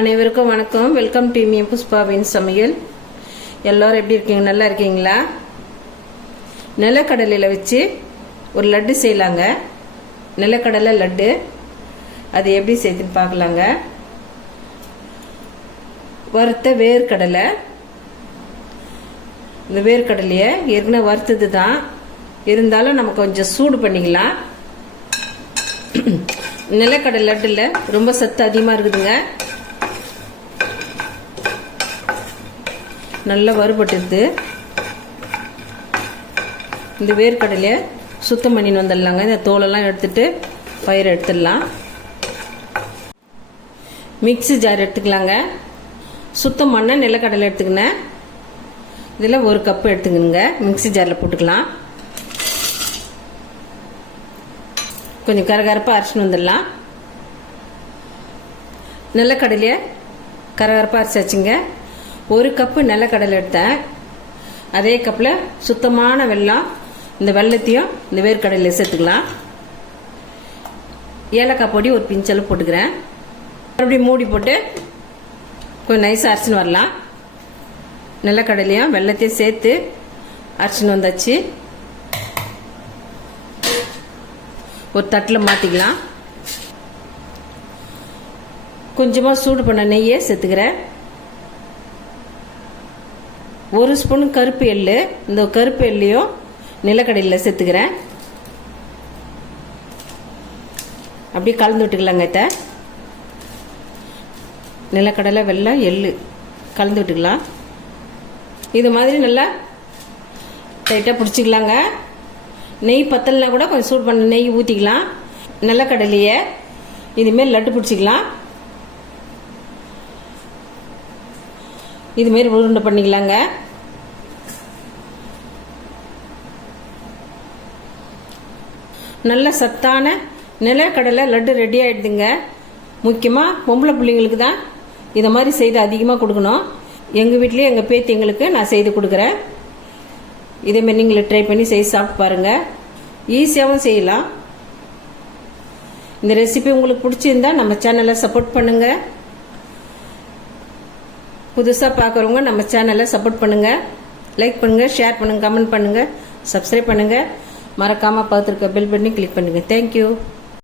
அனைவருக்கும் வணக்கம். Welcome to me புஷ்பாவின் சமையல். எல்லோரும் எப்படி இருக்கீங்க? நல்லா இருக்கீங்களா? நிலக்கடலையில் வச்சு ஒரு லட்டு செய்யலாங்க. நிலக்கடலை லட்டு. அது எப்படி செய்யுதுன்னு பார்க்கலாங்க. வறுத்த வேர்க்கடலை. இந்த வேர்க்கடலையை ஏற்கனவே வறுத்தது தான் இருந்தாலும் நம்ம கொஞ்சம் சூடு பண்ணிக்கலாம். நிலக்கடலை லட்டில் ரொம்ப சத்து அதிகமாக இருக்குதுங்க. நல்லா வறுபட்டுருது இந்த வேர்க்கடலையை சுத்தம் பண்ணின்னு வந்துடலாங்க. இந்த தோலெல்லாம் எடுத்துட்டு பயிரை எடுத்துடலாம். மிக்ஸி ஜார் எடுத்துக்கலாங்க. சுத்தம் பண்ண நிலக்கடலை எடுத்துக்கினேன். இதில் ஒரு கப்பு எடுத்துக்கணுங்க மிக்ஸி ஜாரில் போட்டுக்கலாம். கொஞ்சம் கரகரப்பாக அரைச்சின்னு வந்துடலாம். நிலக்கடலையை கரகரப்பாக அரைச்சி வச்சுங்க ஒரு கப்பு நிலக்கடலை எடுத்தேன். அதே கப்பில் சுத்தமான வெல்லம் இந்த வெள்ளத்தையும் இந்த வேர்க்கடலையில் சேர்த்துக்கலாம். ஏலக்காய் பொடி ஒரு பிஞ்சளவு போட்டுக்கிறேன். மறுபடியும் மூடி போட்டு கொஞ்சம் நைஸாக அரைச்சின்னு வரலாம். நிலக்கடலையும் வெள்ளத்தையும் சேர்த்து அரைச்சின்னு வந்தாச்சு. ஒரு தட்டில் மாற்றிக்கலாம் கொஞ்சமாக சூடு பண்ண நெய்யை சேர்த்துக்கிறேன். ஒரு ஸ்பூன் கருப்பு எள்ளு. இந்த கருப்பு எள்ளையும் நிலக்கடையில் சேர்த்துக்கிறேன். அப்படியே கலந்து விட்டுக்கலாங்க இத்த நிலக்கடலை வெள்ளம் எள்ளு கலந்து விட்டுக்கலாம். இது மாதிரி நல்லா டைட்டாக பிடிச்சிக்கலாங்க. நெய் பத்தலைனா கூட கொஞ்சம் சூட் பண்ண நெய் ஊற்றிக்கலாம் நிலக்கடலையை இதுமாரி லட்டு பிடிச்சிக்கலாம். இதுமாரி உருண்டை பண்ணிக்கலாங்க. நல்ல சத்தான நிலக்கடலை லட்டு ரெடி ஆகிடுதுங்க முக்கியமாக பொம்பளை பிள்ளைங்களுக்கு தான் இதை மாதிரி செய்து அதிகமாக கொடுக்கணும். எங்கள் வீட்லேயே எங்கள் பேத்திங்களுக்கு நான் செய்து கொடுக்குறேன். இதேமாரி நீங்களே ட்ரை பண்ணி செய்து சாப்பிட்டு பாருங்கள் ஈஸியாகவும் செய்யலாம். இந்த ரெசிபி உங்களுக்கு பிடிச்சிருந்தா நம்ம சேனலை சப்போர்ட் பண்ணுங்கள் புதுசாக பார்க்குறவங்க நம்ம சேனலை சப்போர்ட் பண்ணுங்கள் லைக் பண்ணுங்கள் ஷேர் பண்ணுங்கள் கமெண்ட் பண்ணுங்கள் சப்ஸ்கிரைப் பண்ணுங்கள் மறக்காமல் பார்த்துருக்க பெல் பண்ணி கிளிக் பண்ணுங்கள் தேங்க்யூ